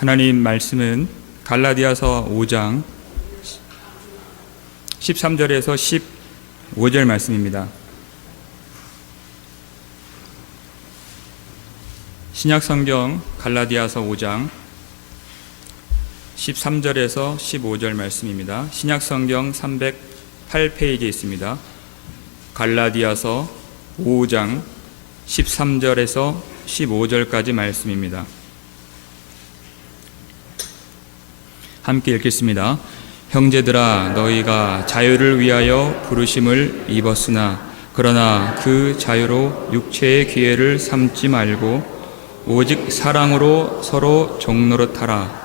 하나님 말씀은 갈라디아서 5장 13절에서 15절 말씀입니다. 신약성경 갈라디아서 5장 13절에서 15절 말씀입니다. 신약성경 308페이지에 있습니다. 갈라디아서 5장 13절에서 15절까지 말씀입니다. 함께 읽겠습니다. 형제들아, 너희가 자유를 위하여 부르심을 입었으나 그러나 그 자유로 육체의 기회를 삼지 말고 오직 사랑으로 서로 종노릇하라.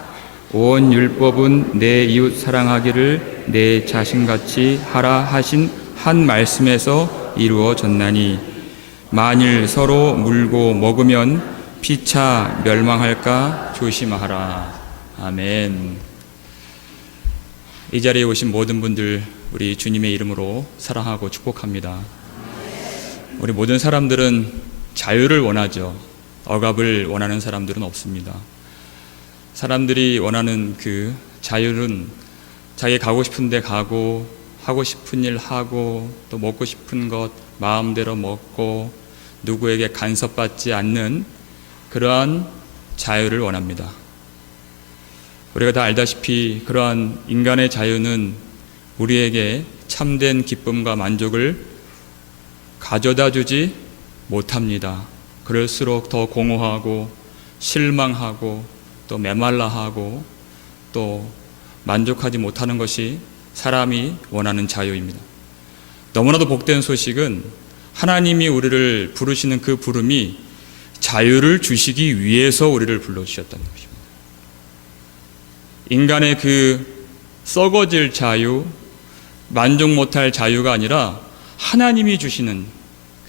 온 율법은 내 이웃 사랑하기를 내 자신같이 하라 하신 한 말씀에서 이루어졌나니 만일 서로 물고 먹으면 피차 멸망할까 조심하라. 아멘. 이 자리에 오신 모든 분들 우리 주님의 이름으로 사랑하고 축복합니다. 우리 모든 사람들은 자유를 원하죠. 억압을 원하는 사람들은 없습니다. 사람들이 원하는 그 자유는 자기 가고 싶은 데 가고 하고 싶은 일 하고 또 먹고 싶은 것 마음대로 먹고 누구에게 간섭받지 않는 그러한 자유를 원합니다. 우리가 다 알다시피 그러한 인간의 자유는 우리에게 참된 기쁨과 만족을 가져다 주지 못합니다. 그럴수록 더 공허하고 실망하고 또 메말라하고 또 만족하지 못하는 것이 사람이 원하는 자유입니다. 너무나도 복된 소식은 하나님이 우리를 부르시는 그 부름이 자유를 주시기 위해서 우리를 불러주셨다는 것입니다. 인간의 그 썩어질 자유, 만족 못할 자유가 아니라 하나님이 주시는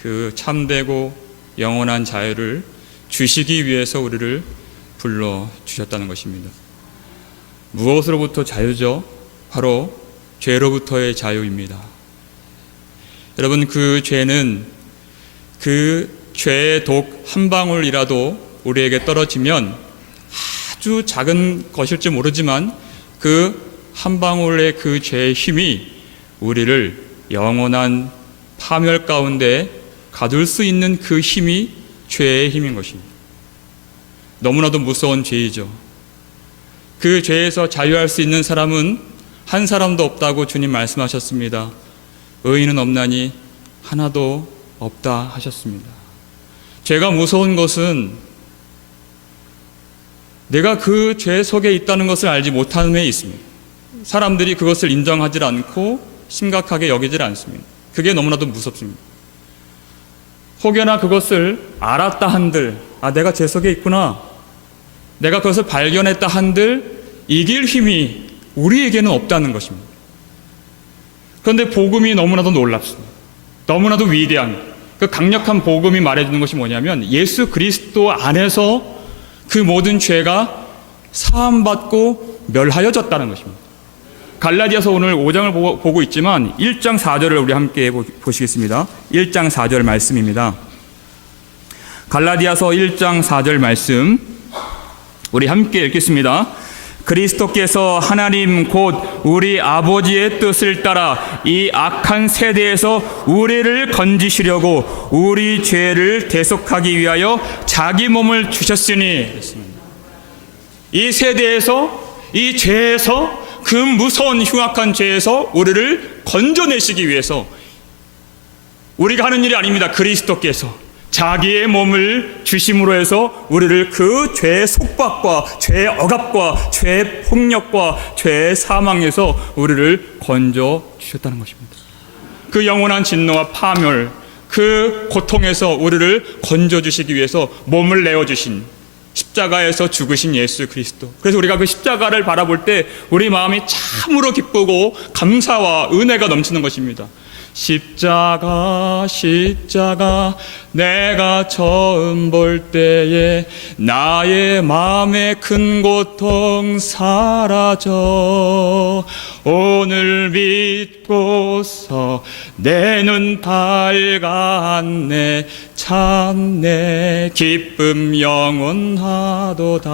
그 참되고 영원한 자유를 주시기 위해서 우리를 불러주셨다는 것입니다. 무엇으로부터 자유죠? 바로 죄로부터의 자유입니다. 여러분, 그 죄는 그 죄의 독 한 방울이라도 우리에게 떨어지면 아주 작은 것일지 모르지만 그 한 방울의 그 죄의 힘이 우리를 영원한 파멸 가운데 가둘 수 있는 그 힘이 죄의 힘인 것입니다. 너무나도 무서운 죄이죠. 그 죄에서 자유할 수 있는 사람은 한 사람도 없다고 주님 말씀하셨습니다. 의인은 없나니 하나도 없다 하셨습니다. 죄가 무서운 것은 내가 그 죄 속에 있다는 것을 알지 못함에 있습니다. 사람들이 그것을 인정하지 않고 심각하게 여기질 않습니다. 그게 너무나도 무섭습니다. 혹여나 그것을 알았다 한들, 내가 죄 속에 있구나, 내가 그것을 발견했다 한들 이길 힘이 우리에게는 없다는 것입니다. 그런데 복음이 너무나도 놀랍습니다. 너무나도 위대한 그 강력한 복음이 말해주는 것이 뭐냐면 예수 그리스도 안에서 그 모든 죄가 사함받고 멸하여졌다는 것입니다. 갈라디아서 오늘 5장을 보고 있지만 1장 4절을 우리 함께 보시겠습니다. 1장 4절 말씀입니다. 갈라디아서 1장 4절 말씀 우리 함께 읽겠습니다. 그리스도께서 하나님 곧 우리 아버지의 뜻을 따라 이 악한 세대에서 우리를 건지시려고 우리 죄를 대속하기 위하여 자기 몸을 주셨으니, 이 세대에서, 이 죄에서, 그 무서운 흉악한 죄에서 우리를 건져내시기 위해서, 우리가 하는 일이 아닙니다. 그리스도께서 자기의 몸을 주심으로 해서 우리를 그 죄의 속박과 죄의 억압과 죄의 폭력과 죄의 사망에서 우리를 건져 주셨다는 것입니다. 그 영원한 진노와 파멸, 그 고통에서 우리를 건져 주시기 위해서 몸을 내어주신, 십자가에서 죽으신 예수 그리스도. 그래서 우리가 그 십자가를 바라볼 때 우리 마음이 참으로 기쁘고 감사와 은혜가 넘치는 것입니다. 십자가 십자가 내가 처음 볼 때에 나의 마음의 큰 고통 사라져 오늘 믿고서 내 눈 밝았네 참 내 기쁨 영원하도다.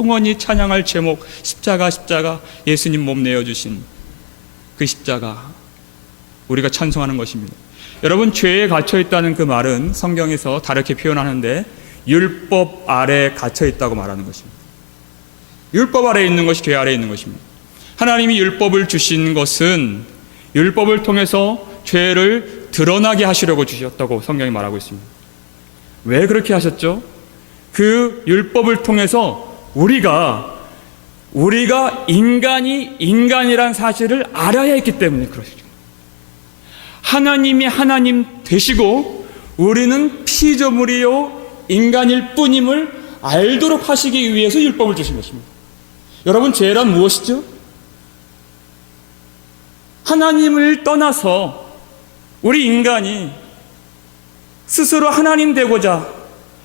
영원히 찬양할 제목 십자가 십자가 예수님 몸 내어주신 그 십자가 우리가 찬송하는 것입니다. 여러분 죄에 갇혀있다는 그 말은 성경에서 다르게 표현하는데 율법 아래 갇혀있다고 말하는 것입니다. 율법 아래 있는 것이 죄 아래 있는 것입니다. 하나님이 율법을 주신 것은 율법을 통해서 죄를 드러나게 하시려고 주셨다고 성경이 말하고 있습니다. 왜 그렇게 하셨죠? 그 율법을 통해서 우리가 인간이 인간이란 사실을 알아야 했기 때문에 그러시죠. 하나님이 하나님 되시고 우리는 피조물이요 인간일 뿐임을 알도록 하시기 위해서 율법을 주신 것입니다. 여러분 죄란 무엇이죠? 하나님을 떠나서 우리 인간이 스스로 하나님 되고자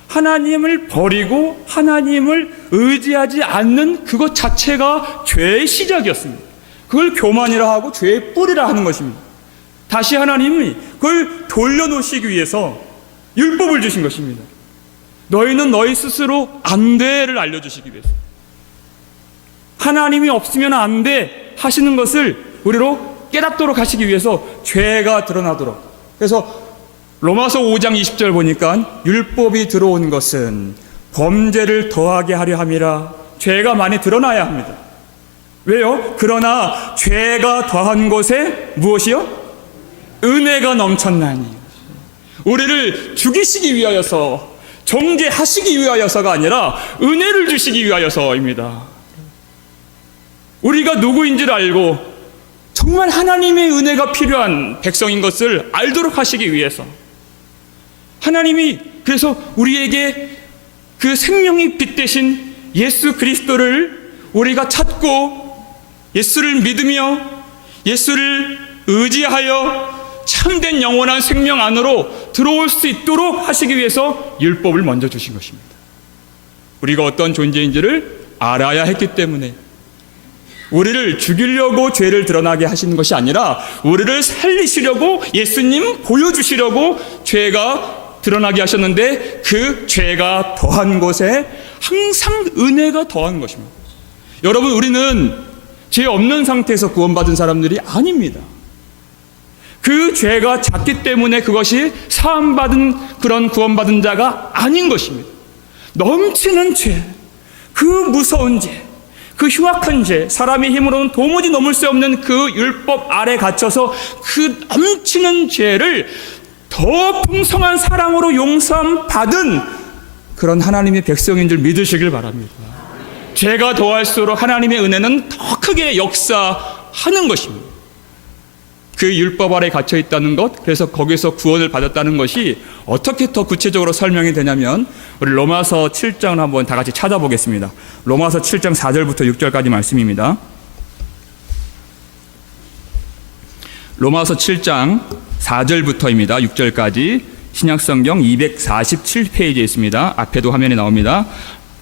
하나님을 버리고 하나님을 의지하지 않는 그것 자체가 죄의 시작이었습니다. 그걸 교만이라 하고 죄의 뿌리라 하는 것입니다. 다시 하나님이 그걸 돌려놓으시기 위해서 율법을 주신 것입니다. 너희는 너희 스스로 안 돼를 알려주시기 위해서 하나님이 없으면 안 돼 하시는 것을 우리로 깨닫도록 하시기 위해서 죄가 드러나도록. 그래서 로마서 5장 20절 보니까 율법이 들어온 것은 범죄를 더하게 하려 함이라. 죄가 많이 드러나야 합니다. 왜요? 그러나 죄가 더한 곳에 무엇이요? 은혜가 넘쳤나니. 우리를 죽이시기 위하여서 정죄하시기 위하여서가 아니라 은혜를 주시기 위하여서입니다. 우리가 누구인지를 알고 정말 하나님의 은혜가 필요한 백성인 것을 알도록 하시기 위해서 하나님이 그래서 우리에게 그 생명의 빛 대신 예수 그리스도를 우리가 찾고 예수를 믿으며 예수를 의지하여 참된 영원한 생명 안으로 들어올 수 있도록 하시기 위해서 율법을 먼저 주신 것입니다. 우리가 어떤 존재인지를 알아야 했기 때문에 우리를 죽이려고 죄를 드러나게 하시는 것이 아니라 우리를 살리시려고 예수님 보여주시려고 죄가 드러나게 하셨는데 그 죄가 더한 곳에 항상 은혜가 더한 것입니다. 여러분 우리는 죄 없는 상태에서 구원받은 사람들이 아닙니다. 그 죄가 작기 때문에 그것이 사함받은 그런 구원받은 자가 아닌 것입니다. 넘치는 죄, 그 무서운 죄, 그 흉악한 죄, 사람의 힘으로는 도무지 넘을 수 없는 그 율법 아래 갇혀서 그 넘치는 죄를 더 풍성한 사랑으로 용서함 받은 그런 하나님의 백성인 줄 믿으시길 바랍니다. 죄가 더할수록 하나님의 은혜는 더 크게 역사하는 것입니다. 그 율법 아래 갇혀 있다는 것, 그래서 거기서 구원을 받았다는 것이 어떻게 더 구체적으로 설명이 되냐면 우리 로마서 7장을 한번 다 같이 찾아보겠습니다. 로마서 7장 4절부터 6절까지 말씀입니다. 로마서 7장 4절부터입니다. 6절까지 신약성경 247페이지에 있습니다. 앞에도 화면에 나옵니다.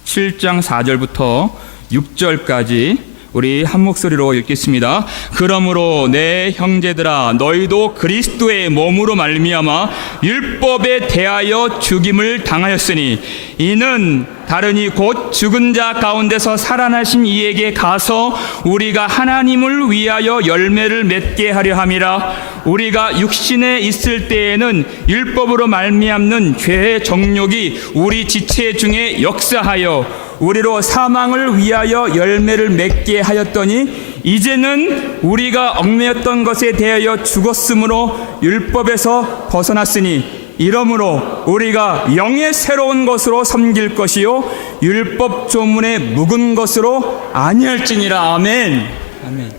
7장 4절부터 6절까지 우리 한 목소리로 읽겠습니다. 그러므로 내 형제들아 너희도 그리스도의 몸으로 말미암아 율법에 대하여 죽임을 당하였으니 이는 다르니 곧 죽은 자 가운데서 살아나신 이에게 가서 우리가 하나님을 위하여 열매를 맺게 하려 함이라. 우리가 육신에 있을 때에는 율법으로 말미암는 죄의 정욕이 우리 지체 중에 역사하여 우리로 사망을 위하여 열매를 맺게 하였더니 이제는 우리가 얽매였던 것에 대하여 죽었으므로 율법에서 벗어났으니 이러므로 우리가 영의 새로운 것으로 섬길 것이요 율법 조문의 묵은 것으로 아니할지니라. 아멘. 아멘.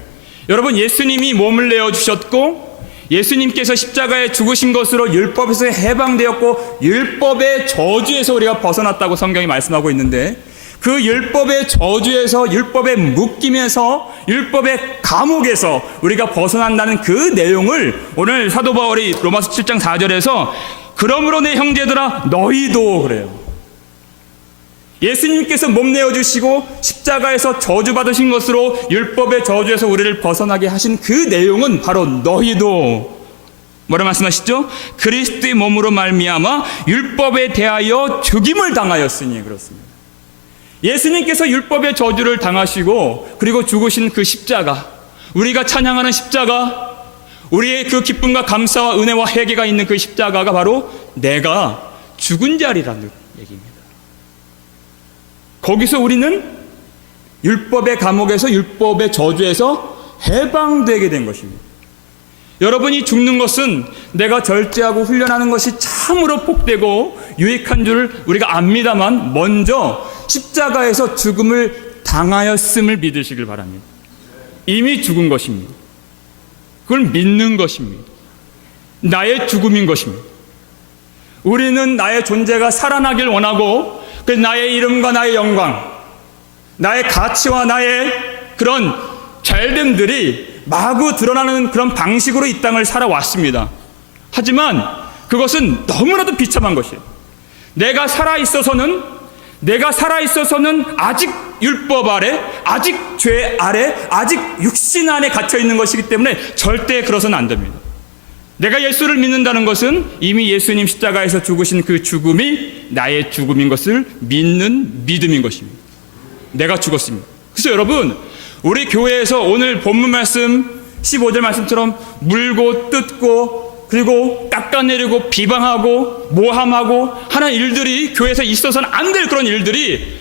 여러분 예수님이 몸을 내어주셨고 예수님께서 십자가에 죽으신 것으로 율법에서 해방되었고 율법의 저주에서 우리가 벗어났다고 성경이 말씀하고 있는데 그 율법의 저주에서, 율법의 묶임에서, 율법의 감옥에서 우리가 벗어난다는 그 내용을 오늘 사도 바울이 로마서 7장 4절에서 그러므로 내 형제들아 너희도 그래요. 예수님께서 몸 내어주시고 십자가에서 저주받으신 것으로 율법의 저주에서 우리를 벗어나게 하신 그 내용은 바로 너희도 뭐라 말씀하시죠? 그리스도의 몸으로 말미암아 율법에 대하여 죽임을 당하였으니 그렇습니다. 예수님께서 율법의 저주를 당하시고 그리고 죽으신 그 십자가, 우리가 찬양하는 십자가, 우리의 그 기쁨과 감사와 은혜와 회개가 있는 그 십자가가 바로 내가 죽은 자리라는 얘기입니다. 거기서 우리는 율법의 감옥에서, 율법의 저주에서 해방되게 된 것입니다. 여러분이 죽는 것은 내가 절제하고 훈련하는 것이 참으로 복되고 유익한 줄 우리가 압니다만 먼저 십자가에서 죽음을 당하였음을 믿으시길 바랍니다. 이미 죽은 것입니다. 그걸 믿는 것입니다. 나의 죽음인 것입니다. 우리는 나의 존재가 살아나길 원하고 그 나의 이름과 나의 영광, 나의 가치와 나의 그런 잘됨들이 마구 드러나는 그런 방식으로 이 땅을 살아왔습니다. 하지만 그것은 너무나도 비참한 것이에요. 내가 살아있어서는 아직 율법 아래, 아직 죄 아래, 아직 육신 안에 갇혀있는 것이기 때문에 절대 그러서는 안 됩니다. 내가 예수를 믿는다는 것은 이미 예수님 십자가에서 죽으신 그 죽음이 나의 죽음인 것을 믿는 믿음인 것입니다. 내가 죽었습니다. 그래서 여러분, 우리 교회에서 오늘 본문 말씀 15절 말씀처럼 물고 뜯고 그리고 깎아내리고 비방하고 모함하고 하는 일들이 교회에서 있어서는 안 될 그런 일들이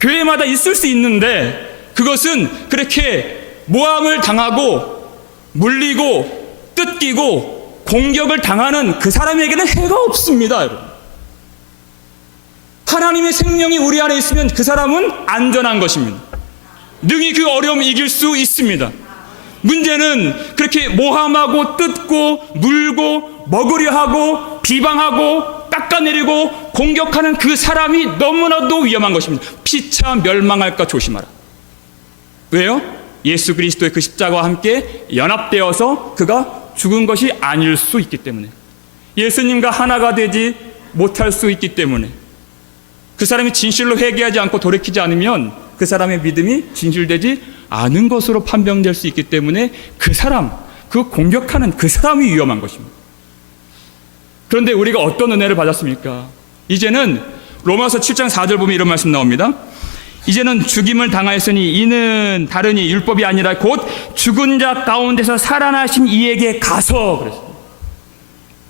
교회마다 있을 수 있는데, 그것은 그렇게 모함을 당하고 물리고 뜯기고 공격을 당하는 그 사람에게는 해가 없습니다. 여러분, 하나님의 생명이 우리 안에 있으면 그 사람은 안전한 것입니다. 능히 그 어려움을 이길 수 있습니다. 문제는 그렇게 모함하고 뜯고 물고 먹으려 하고 비방하고 깎아내리고 공격하는 그 사람이 너무나도 위험한 것입니다. 피차 멸망할까 조심하라. 왜요? 예수 그리스도의 그 십자가와 함께 연합되어서 그가 죽은 것이 아닐 수 있기 때문에, 예수님과 하나가 되지 못할 수 있기 때문에, 그 사람이 진실로 회개하지 않고 돌이키지 않으면 그 사람의 믿음이 진실되지 않은 것으로 판명될 수 있기 때문에 그 사람, 그 공격하는 그 사람이 위험한 것입니다. 그런데 우리가 어떤 은혜를 받았습니까? 이제는 로마서 7장 4절 보면 이런 말씀 나옵니다. 이제는 죽임을 당하였으니 이는 다르니 율법이 아니라 곧 죽은 자 가운데서 살아나신 이에게 가서 그랬습니다.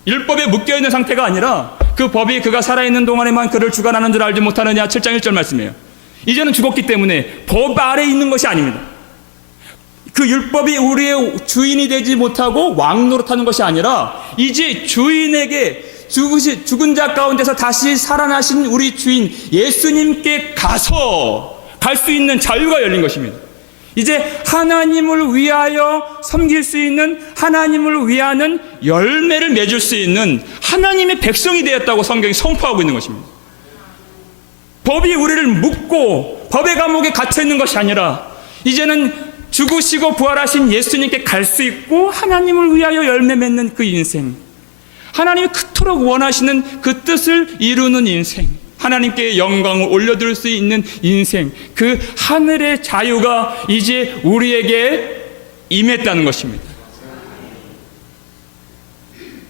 율법에 묶여있는 상태가 아니라 그 법이 그가 살아있는 동안에만 그를 주관하는 줄 알지 못하느냐. 7장 1절 말씀이에요. 이제는 죽었기 때문에 법 아래 있는 것이 아닙니다. 그 율법이 우리의 주인이 되지 못하고 왕노릇하는 것이 아니라 이제 주인에게, 죽은 자 가운데서 다시 살아나신 우리 주인 예수님께 가서 갈 수 있는 자유가 열린 것입니다. 이제 하나님을 위하여 섬길 수 있는, 하나님을 위하는 열매를 맺을 수 있는 하나님의 백성이 되었다고 성경이 선포하고 있는 것입니다. 법이 우리를 묶고 법의 감옥에 갇혀 있는 것이 아니라 이제는 죽으시고 부활하신 예수님께 갈 수 있고 하나님을 위하여 열매 맺는 그 인생, 하나님이 그토록 원하시는 그 뜻을 이루는 인생, 하나님께 영광을 올려드릴 수 있는 인생, 그 하늘의 자유가 이제 우리에게 임했다는 것입니다.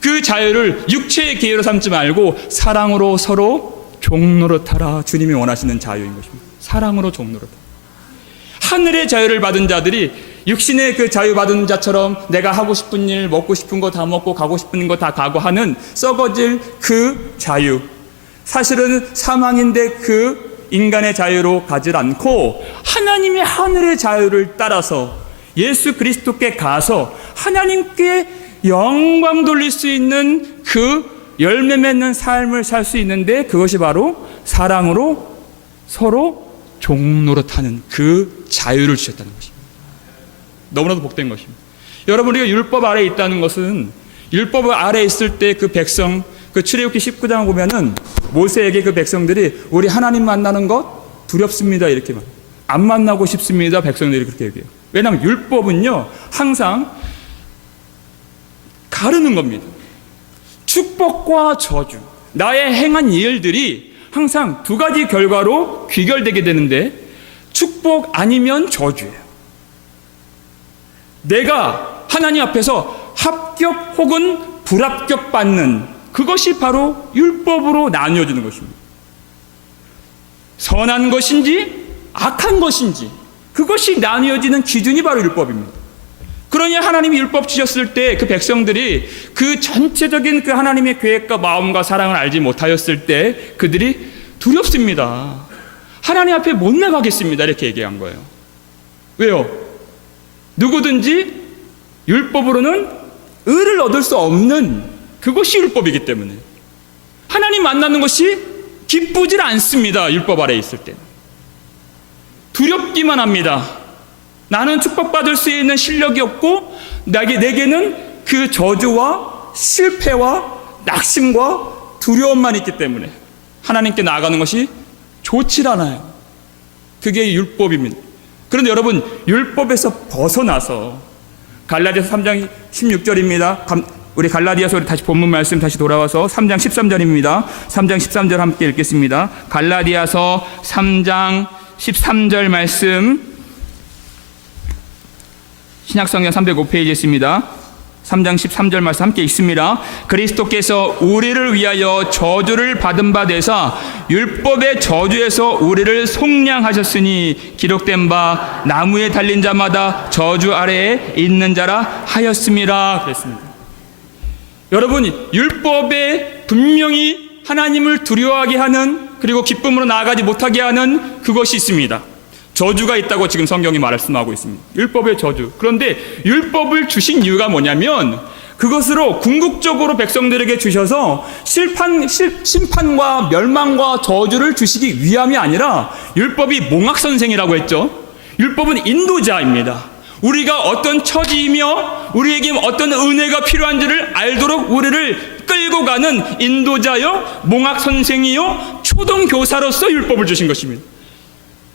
그 자유를 육체의 기회로 삼지 말고 사랑으로 서로 종노릇하라. 주님이 원하시는 자유인 것입니다. 사랑으로 종노릇하라. 하늘의 자유를 받은 자들이 육신의 그 자유 받은 자처럼 내가 하고 싶은 일, 먹고 싶은 거 다 먹고 가고 싶은 거 다 가고 하는 썩어질 그 자유, 사실은 사망인데 그 인간의 자유로 가지 않고 하나님의 하늘의 자유를 따라서 예수 그리스도께 가서 하나님께 영광 돌릴 수 있는 그 열매 맺는 삶을 살 수 있는데, 그것이 바로 사랑으로 서로 종노릇하는 그 자유를 주셨다는 것입니다. 너무나도 복된 것입니다. 여러분, 우리가 율법 아래에 있다는 것은, 율법 아래에 있을 때 그 백성, 그 출애굽기 19장을 보면은 모세에게 그 백성들이 우리 하나님 만나는 것 두렵습니다. 이렇게 말. 안 만나고 싶습니다. 백성들이 그렇게 얘기해요. 왜냐하면 율법은요, 항상 가르는 겁니다. 축복과 저주, 나의 행한 일들이 항상 두 가지 결과로 귀결되게 되는데, 축복 아니면 저주예요. 내가 하나님 앞에서 합격 혹은 불합격 받는 그것이 바로 율법으로 나뉘어지는 것입니다. 선한 것인지 악한 것인지 그것이 나뉘어지는 기준이 바로 율법입니다. 그러니 하나님이 율법 주셨을 때 그 백성들이 그 전체적인 그 하나님의 계획과 마음과 사랑을 알지 못하였을 때 그들이 두렵습니다. 하나님 앞에 못 나가겠습니다. 이렇게 얘기한 거예요. 왜요? 누구든지 율법으로는 의를 얻을 수 없는 그것이 율법이기 때문에 하나님 만나는 것이 기쁘질 않습니다. 율법 아래에 있을 때는 두렵기만 합니다. 나는 축복받을 수 있는 실력이 없고 내게는 그 저주와 실패와 낙심과 두려움만 있기 때문에 하나님께 나아가는 것이 좋질 않아요. 그게 율법입니다. 그런데 여러분, 율법에서 벗어나서 갈라디아서 3장 16절입니다. 우리 갈라디아서 다시 본문 말씀 다시 돌아와서 3장 13절입니다. 3장 13절 함께 읽겠습니다. 갈라디아서 3장 13절 말씀, 신약성경 305페이지에 있습니다. 3장 13절 말씀 함께 읽습니다. 그리스도께서 우리를 위하여 저주를 받은 바 되사 율법의 저주에서 우리를 속량하셨으니 기록된 바 나무에 달린 자마다 저주 아래에 있는 자라 하였음이라 그랬습니다. 여러분, 율법에 분명히 하나님을 두려워하게 하는, 그리고 기쁨으로 나아가지 못하게 하는 그것이 있습니다. 저주가 있다고 지금 성경이 말씀하고 있습니다. 율법의 저주. 그런데 율법을 주신 이유가 뭐냐면 그것으로 궁극적으로 백성들에게 주셔서 심판과 멸망과 저주를 주시기 위함이 아니라, 율법이 몽학선생이라고 했죠. 율법은 인도자입니다. 우리가 어떤 처지이며 우리에게 어떤 은혜가 필요한지를 알도록 우리를 끌고 가는 인도자요, 몽학선생이요, 초등교사로서 율법을 주신 것입니다.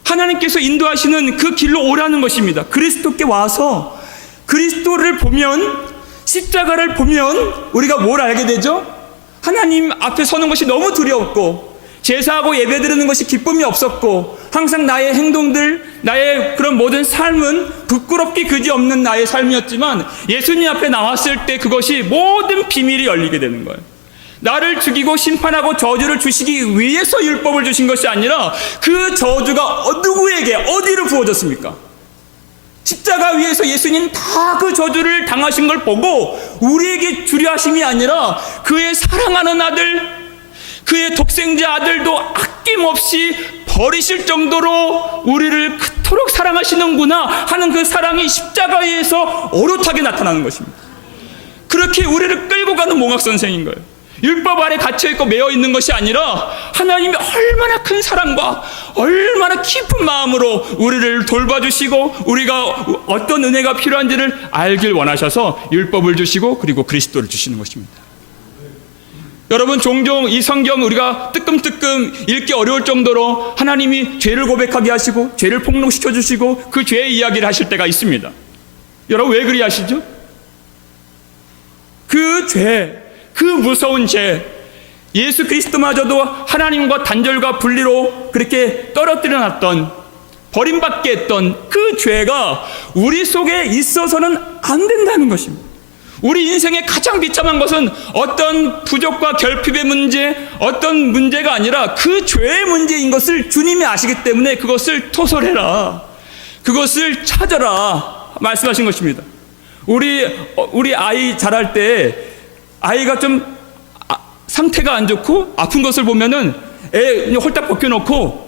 하나님께서 인도하시는 그 길로 오라는 것입니다. 그리스도께 와서 그리스도를 보면, 십자가를 보면 우리가 뭘 알게 되죠? 하나님 앞에 서는 것이 너무 두려웠고, 제사하고 예배드리는 것이 기쁨이 없었고, 항상 나의 행동들, 나의 그런 모든 삶은 부끄럽기 그지없는 나의 삶이었지만, 예수님 앞에 나왔을 때 그것이 모든 비밀이 열리게 되는 거예요. 나를 죽이고 심판하고 저주를 주시기 위해서 율법을 주신 것이 아니라, 그 저주가 누구에게 어디로 부어졌습니까? 십자가 위에서 예수님 다 그 저주를 당하신 걸 보고 우리에게 주려 하심이 아니라, 그의 사랑하는 아들, 그의 독생자 아들도 아낌없이 버리실 정도로 우리를 그토록 사랑하시는구나 하는 그 사랑이 십자가에서 어긋하게 나타나는 것입니다. 그렇게 우리를 끌고 가는 몽학선생인 거예요. 율법 아래 갇혀있고 매여있는 것이 아니라, 하나님이 얼마나 큰 사랑과 얼마나 깊은 마음으로 우리를 돌봐주시고 우리가 어떤 은혜가 필요한지를 알길 원하셔서 율법을 주시고 그리고 그리스도를 주시는 것입니다. 여러분, 종종 이 성경 우리가 뜨끔뜨끔 읽기 어려울 정도로 하나님이 죄를 고백하게 하시고 죄를 폭로시켜 주시고 그 죄의 이야기를 하실 때가 있습니다. 여러분, 왜 그리 하시죠? 그 죄, 그 무서운 죄, 예수 그리스도마저도 하나님과 단절과 분리로 그렇게 떨어뜨려 놨던, 버림받게 했던 그 죄가 우리 속에 있어서는 안 된다는 것입니다. 우리 인생의 가장 비참한 것은 어떤 부족과 결핍의 문제, 어떤 문제가 아니라 그 죄의 문제인 것을 주님이 아시기 때문에 그것을 토설해라, 그것을 찾아라 말씀하신 것입니다. 우리 아이 자랄 때 아이가 좀 상태가 안 좋고 아픈 것을 보면은 애 홀딱 벗겨놓고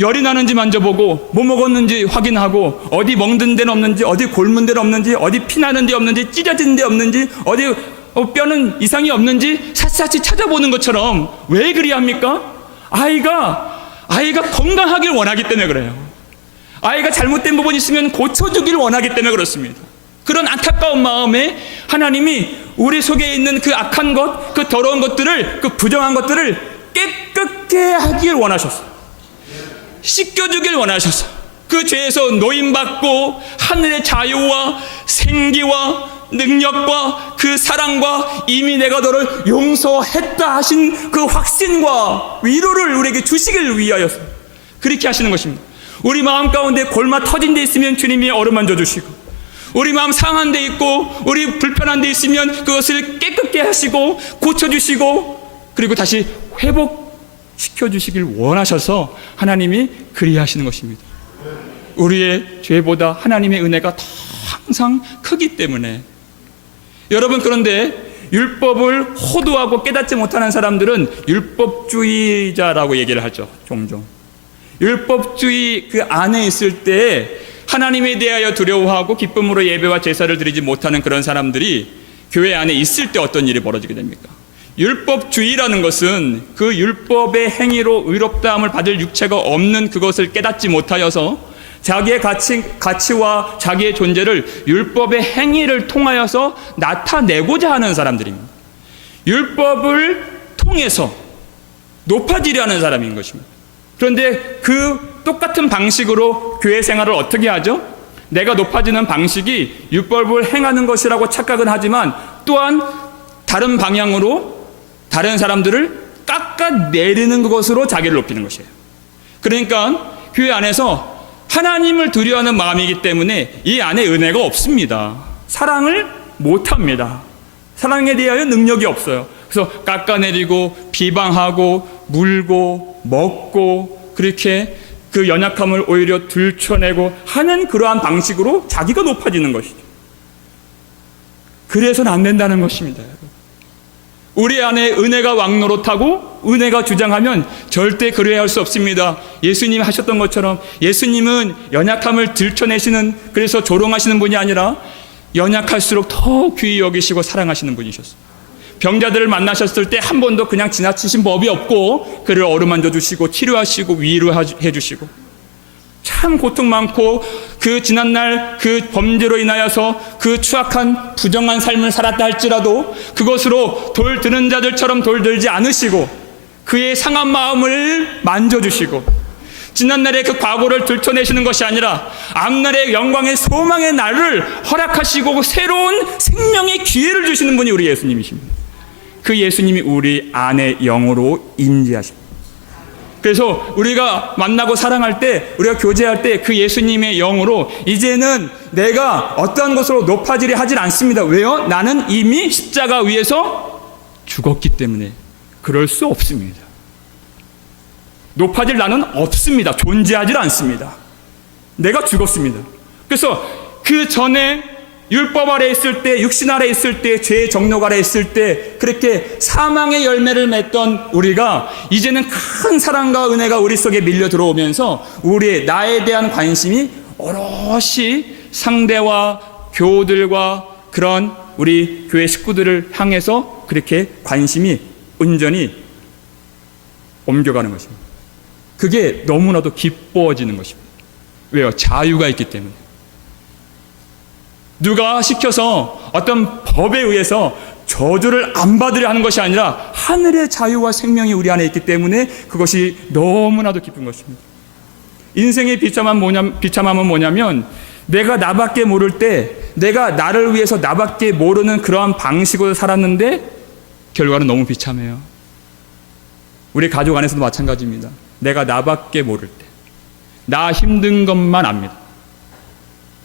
열이 나는지 만져보고 뭐 먹었는지 확인하고 어디 멍든 데는 없는지, 어디 골문 데는 없는지, 어디 피나는 데 없는지, 찢어진 데 없는지, 어디 뼈는 이상이 없는지 샅샅이 찾아보는 것처럼. 왜 그리 합니까? 아이가 건강하길 원하기 때문에 그래요. 아이가 잘못된 부분이 있으면 고쳐주길 원하기 때문에 그렇습니다. 그런 안타까운 마음에 하나님이 우리 속에 있는 그 악한 것, 그 더러운 것들을, 그 부정한 것들을 깨끗게 하길 원하셨어요. 씻겨주길 원하셔서 그 죄에서 노임받고 하늘의 자유와 생기와 능력과 그 사랑과 이미 내가 너를 용서했다 하신 그 확신과 위로를 우리에게 주시길 위하여서 그렇게 하시는 것입니다. 우리 마음 가운데 골마 터진 데 있으면 주님이 어루만져 주시고, 우리 마음 상한 데 있고 우리 불편한 데 있으면 그것을 깨끗게 하시고 고쳐주시고 그리고 다시 회복시켜주시길 원하셔서 하나님이 그리하시는 것입니다. 우리의 죄보다 하나님의 은혜가 더 항상 크기 때문에. 여러분, 그런데 율법을 호도하고 깨닫지 못하는 사람들은 율법주의자라고 얘기를 하죠. 종종 율법주의 그 안에 있을 때 하나님에 대하여 두려워하고 기쁨으로 예배와 제사를 드리지 못하는 그런 사람들이 교회 안에 있을 때 어떤 일이 벌어지게 됩니까? 율법주의라는 것은 그 율법의 행위로 의롭다함을 받을 육체가 없는 그것을 깨닫지 못하여서 자기의 가치와 자기의 존재를 율법의 행위를 통하여서 나타내고자 하는 사람들입니다. 율법을 통해서 높아지려 하는 사람인 것입니다. 그런데 그 똑같은 방식으로 교회 생활을 어떻게 하죠? 내가 높아지는 방식이 율법을 행하는 것이라고 착각은 하지만 또한 다른 방향으로 다른 사람들을 깎아내리는 것으로 자기를 높이는 것이에요. 그러니까 교회 안에서 하나님을 두려워하는 마음이기 때문에 이 안에 은혜가 없습니다. 사랑을 못합니다. 사랑에 대하여 능력이 없어요. 그래서 깎아내리고 비방하고 물고 먹고 그렇게 그 연약함을 오히려 들춰내고 하는 그러한 방식으로 자기가 높아지는 것이죠. 그래서는 안 된다는 것입니다. 우리 안에 은혜가 왕노릇하고 은혜가 주장하면 절대 그래야 할 수 없습니다. 예수님이 하셨던 것처럼 예수님은 연약함을 들춰내시는, 그래서 조롱하시는 분이 아니라 연약할수록 더 귀히 여기시고 사랑하시는 분이셨어요. 병자들을 만나셨을 때 한 번도 그냥 지나치신 법이 없고 그를 어루만져 주시고 치료하시고 위로해 주시고, 참 고통 많고 그 지난날 그 범죄로 인하여서 그 추악한 부정한 삶을 살았다 할지라도 그것으로 돌 드는 자들처럼 돌 들지 않으시고 그의 상한 마음을 만져주시고, 지난날의 그 과거를 들춰내시는 것이 아니라 앞날의 영광의 소망의 날을 허락하시고 새로운 생명의 기회를 주시는 분이 우리 예수님이십니다. 그 예수님이 우리 안에 영으로 임재하십니다. 그래서 우리가 만나고 사랑할 때, 우리가 교제할 때 그 예수님의 영으로 이제는 내가 어떠한 것으로 높아지려 하질 않습니다. 왜요? 나는 이미 십자가 위에서 죽었기 때문에 그럴 수 없습니다. 높아질 나는 없습니다. 존재하지 않습니다. 내가 죽었습니다. 그래서 그 전에 율법 아래 있을 때, 육신 아래 있을 때, 죄의 정욕 아래 있을 때 그렇게 사망의 열매를 맺던 우리가 이제는 큰 사랑과 은혜가 우리 속에 밀려 들어오면서 우리의 나에 대한 관심이 오롯이 상대와 교우들과 그런 우리 교회 식구들을 향해서 그렇게 관심이 온전히 옮겨가는 것입니다. 그게 너무나도 기뻐지는 것입니다. 왜요? 자유가 있기 때문에. 누가 시켜서 어떤 법에 의해서 저주를 안 받으려 하는 것이 아니라 하늘의 자유와 생명이 우리 안에 있기 때문에 그것이 너무나도 기쁜 것입니다. 인생의 비참함은 뭐냐면 내가 나밖에 모를 때, 내가 나를 위해서 나밖에 모르는 그러한 방식으로 살았는데 결과는 너무 비참해요. 우리 가족 안에서도 마찬가지입니다. 내가 나밖에 모를 때 나 힘든 것만 압니다.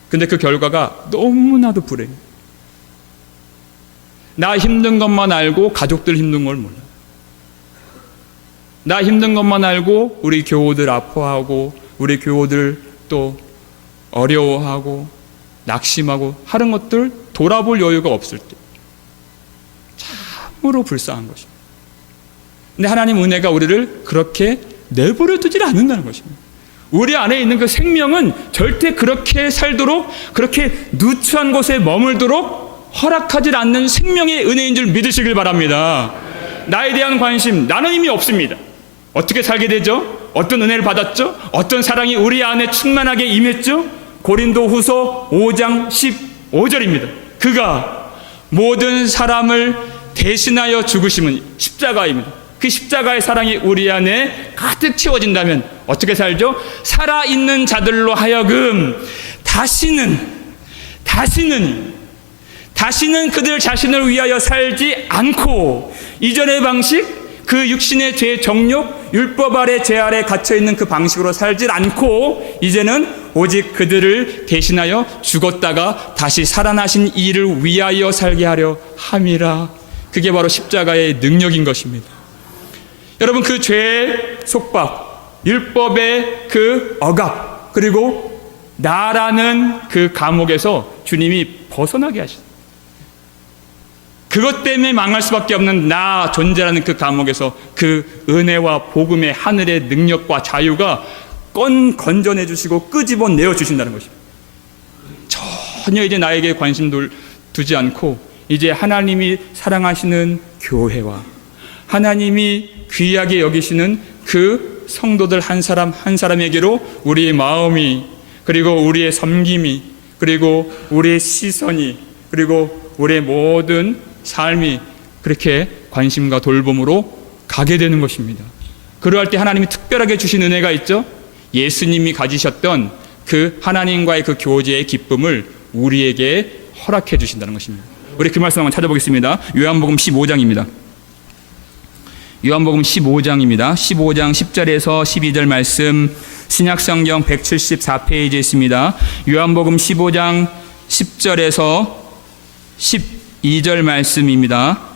근데 그 결과가 너무나도 불행해요. 나 힘든 것만 알고 가족들 힘든 걸 몰라요. 나 힘든 것만 알고 우리 교우들 아파하고 우리 교우들 또 어려워하고 낙심하고 하는 것들 돌아볼 여유가 없을 때 참으로 불쌍한 것입니다. 근데 하나님 은혜가 우리를 그렇게 내버려 두질 않는다는 것입니다. 우리 안에 있는 그 생명은 절대 그렇게 살도록, 그렇게 누추한 곳에 머물도록 허락하지 않는 생명의 은혜인 줄 믿으시길 바랍니다. 나에 대한 관심, 나는 이미 없습니다. 어떻게 살게 되죠? 어떤 은혜를 받았죠? 어떤 사랑이 우리 안에 충만하게 임했죠? 고린도후서 5장 15절입니다. 그가 모든 사람을 대신하여 죽으심은 십자가입니다. 그 십자가의 사랑이 우리 안에 가득 채워진다면 어떻게 살죠? 살아있는 자들로 하여금 다시는 그들 자신을 위하여 살지 않고, 이전의 방식, 그 육신의 죄 정욕, 율법 아래 죄 아래 갇혀있는 그 방식으로 살지 않고, 이제는 오직 그들을 대신하여 죽었다가 다시 살아나신 이를 위하여 살게 하려 함이라. 그게 바로 십자가의 능력인 것입니다. 여러분, 그 죄의 속박, 율법의 그 억압, 그리고 나라는 그 감옥에서 주님이 벗어나게 하시다. 그것 때문에 망할 수밖에 없는 나 존재라는 그 감옥에서 그 은혜와 복음의 하늘의 능력과 자유가 건져내 주시고 끄집어내어 주신다는 것입니다. 전혀 이제 나에게 관심 두지 않고, 이제 하나님이 사랑하시는 교회와 하나님이 귀하게 여기시는 그 성도들 한 사람 한 사람에게로 우리의 마음이, 그리고 우리의 섬김이, 그리고 우리의 시선이, 그리고 우리의 모든 삶이 그렇게 관심과 돌봄으로 가게 되는 것입니다. 그러할 때 하나님이 특별하게 주신 은혜가 있죠. 예수님이 가지셨던 그 하나님과의 그 교제의 기쁨을 우리에게 허락해 주신다는 것입니다. 우리 그 말씀 한번 찾아보겠습니다. 요한복음 15장입니다. 요한복음 15장입니다. 15장 10절에서 12절 말씀, 신약성경 174페이지에 있습니다. 요한복음 15장 10절에서 12절 말씀입니다.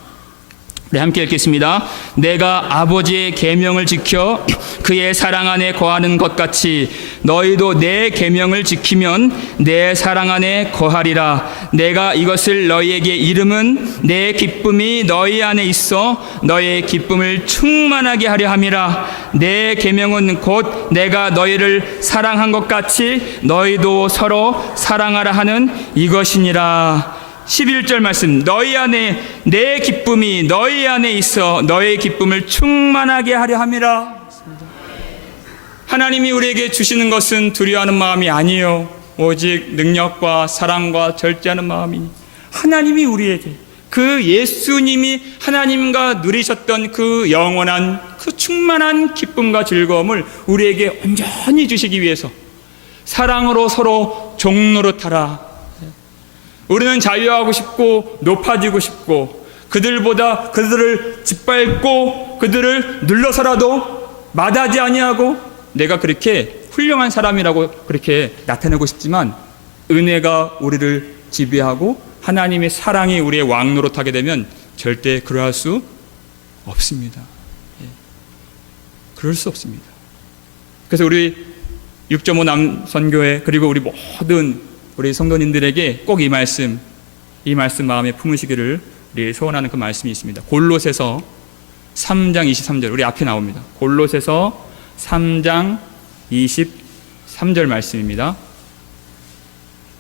네, 함께 읽겠습니다. 내가 아버지의 계명을 지켜 그의 사랑 안에 거하는 것 같이 너희도 내 계명을 지키면 내 사랑 안에 거하리라. 내가 이것을 너희에게 이름은 내 기쁨이 너희 안에 있어 너희의 기쁨을 충만하게 하려 함이라. 내 계명은 곧 내가 너희를 사랑한 것 같이 너희도 서로 사랑하라 하는 이것이니라. 11절 말씀, 너희 안에 내 기쁨이 너희 안에 있어 너의 기쁨을 충만하게 하려 함이라. 하나님이 우리에게 주시는 것은 두려워하는 마음이 아니요 오직 능력과 사랑과 절제하는 마음이니, 하나님이 우리에게 그 예수님이 하나님과 누리셨던 그 영원한 그 충만한 기쁨과 즐거움을 우리에게 온전히 주시기 위해서 사랑으로 서로 종노릇하라. 우리는 자유하고 싶고 높아지고 싶고, 그들을 짓밟고 그들을 눌러서라도 마다하지 아니하고 내가 그렇게 훌륭한 사람이라고 그렇게 나타내고 싶지만, 은혜가 우리를 지배하고 하나님의 사랑이 우리의 왕노릇하게 되면 절대 그러할 수 없습니다. 그럴 수 없습니다. 그래서 우리 6.5 남선교회, 그리고 우리 모든 우리 성도님들에게 꼭 이 말씀 마음에 품으시기를 우리 소원하는 그 말씀이 있습니다. 골로새서 3장 23절, 우리 앞에 나옵니다. 골로새서 3장 23절 말씀입니다.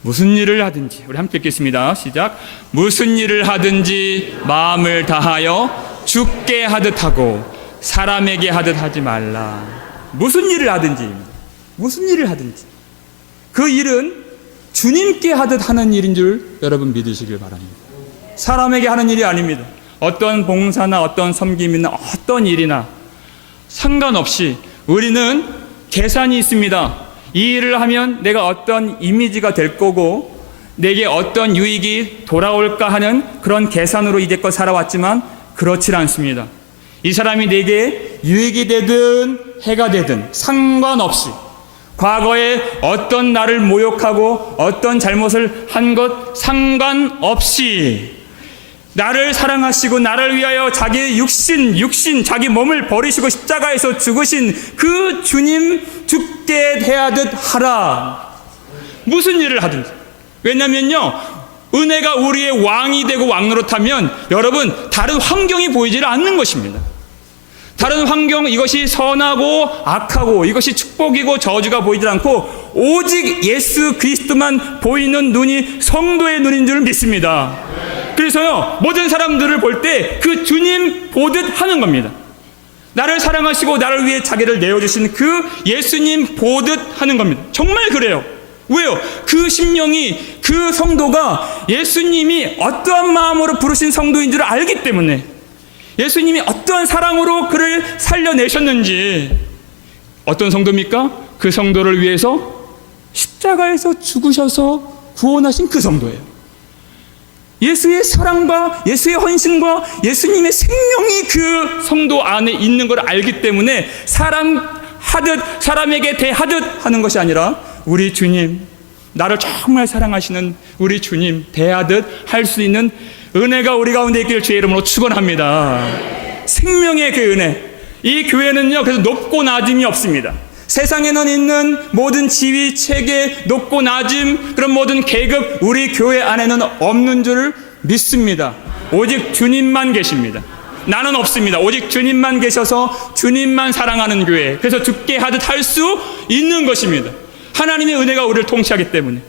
무슨 일을 하든지, 우리 함께 읽겠습니다. 시작. 무슨 일을 하든지 마음을 다하여 주께 하듯 하고 사람에게 하듯 하지 말라. 무슨 일을 하든지, 그 일은 주님께 하듯 하는 일인 줄 여러분 믿으시길 바랍니다. 사람에게 하는 일이 아닙니다. 어떤 봉사나 어떤 섬김이나 어떤 일이나 상관없이 우리는 계산이 있습니다. 이 일을 하면 내가 어떤 이미지가 될 거고 내게 어떤 유익이 돌아올까 하는 그런 계산으로 이제껏 살아왔지만 그렇지 않습니다. 이 사람이 내게 유익이 되든 해가 되든 상관없이, 과거에 어떤 나를 모욕하고 어떤 잘못을 한 것 상관없이 나를 사랑하시고 나를 위하여 자기의 육신 자기 몸을 버리시고 십자가에서 죽으신 그 주님 죽게 대하듯 하라. 무슨 일을 하든지. 왜냐면요, 은혜가 우리의 왕이 되고 왕노릇하면 여러분 다른 환경이 보이지 않는 것입니다. 다른 환경, 이것이 선하고 악하고 이것이 축복이고 저주가 보이지 않고 오직 예수 그리스도만 보이는 눈이 성도의 눈인 줄 믿습니다. 그래서요, 모든 사람들을 볼 때 그 주님 보듯 하는 겁니다. 나를 사랑하시고 나를 위해 자기를 내어주신 그 예수님 보듯 하는 겁니다. 정말 그래요. 왜요? 그 심령이, 그 성도가 예수님이 어떠한 마음으로 부르신 성도인 줄 알기 때문에, 예수님이 어떠한 사랑으로 그를 살려내셨는지, 어떤 성도입니까? 그 성도를 위해서 십자가에서 죽으셔서 구원하신 그 성도예요. 예수의 사랑과 예수의 헌신과 예수님의 생명이 그 성도 안에 있는 걸 알기 때문에 사랑하듯, 사람에게 대하듯 하는 것이 아니라 우리 주님, 나를 정말 사랑하시는 우리 주님 대하듯 할 수 있는 은혜가 우리 가운데 있기를 주의 이름으로 축원합니다. 생명의 그 은혜. 이 교회는요, 그래서 높고 낮음이 없습니다. 세상에는 있는 모든 지위, 체계, 높고 낮음, 그런 모든 계급, 우리 교회 안에는 없는 줄 믿습니다. 오직 주님만 계십니다. 나는 없습니다. 오직 주님만 계셔서 주님만 사랑하는 교회. 그래서 죽게 하듯 할 수 있는 것입니다. 하나님의 은혜가 우리를 통치하기 때문에.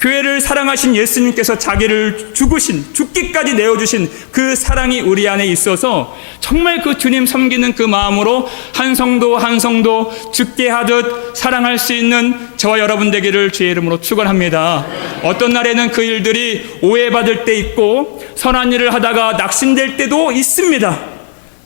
교회를 사랑하신 예수님께서 자기를 죽기까지 내어주신 그 사랑이 우리 안에 있어서 정말 그 주님 섬기는 그 마음으로 한 성도 한 성도 죽게 하듯 사랑할 수 있는 저와 여러분 되기를 주의 이름으로 축원합니다. 어떤 날에는 그 일들이 오해받을 때 있고 선한 일을 하다가 낙심될 때도 있습니다.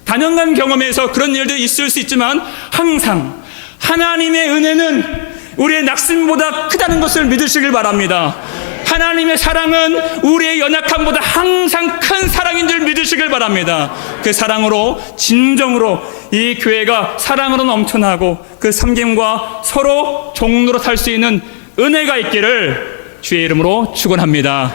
단연간 경험에서 그런 일도 있을 수 있지만 항상 하나님의 은혜는 우리의 낙심보다 크다는 것을 믿으시길 바랍니다. 하나님의 사랑은 우리의 연약함보다 항상 큰 사랑인 줄 믿으시길 바랍니다. 그 사랑으로 진정으로 이 교회가 사랑으로 넘쳐나고 그 섬김과 서로 종로로 살 수 있는 은혜가 있기를 주의 이름으로 축원합니다.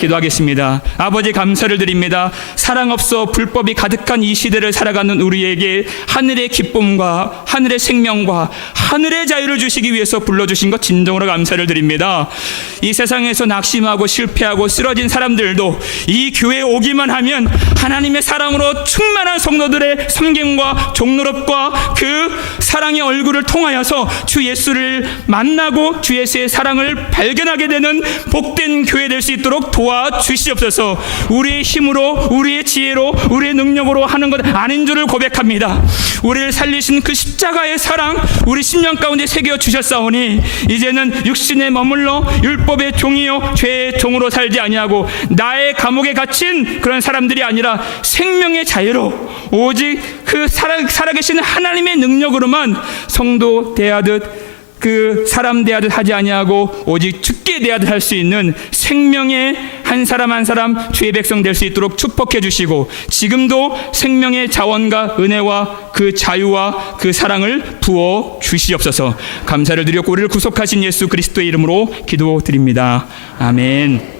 기도하겠습니다. 아버지 감사를 드립니다. 사랑 없어 불법이 가득한 이 시대를 살아가는 우리에게 하늘의 기쁨과 하늘의 생명과 하늘의 자유를 주시기 위해서 불러주신 것 진정으로 감사를 드립니다. 이 세상에서 낙심하고 실패하고 쓰러진 사람들도 이 교회에 오기만 하면 하나님의 사랑으로 충만한 성도들의 섬김과 종로롭과 그 사랑의 얼굴을 통하여서 주 예수를 만나고 주 예수의 사랑을 발견하게 되는 복된 교회 될 수 있도록 도와주시옵소서. 우리의 힘으로 우리의 지혜로 우리의 능력으로 하는 것 아닌 줄을 고백합니다. 우리를 살리신 그 십자가의 사랑 우리 심령 가운데 새겨 주셨사오니 이제는 육신에 머물러 율법의 종이요 죄의 종으로 살지 아니하고 나의 감옥에 갇힌 그런 사람들이 아니라 생명의 자유로 오직 그 살아계신 하나님의 능력으로만 성도 대하듯 그 사람 대하듯 하지 아니하고 오직 죽게 대하듯 할 수 있는 생명의 한 사람 한 사람 주의 백성 될 수 있도록 축복해 주시고 지금도 생명의 자원과 은혜와 그 자유와 그 사랑을 부어 주시옵소서. 감사를 드렸고 우리를 구속하신 예수 그리스도의 이름으로 기도드립니다. 아멘.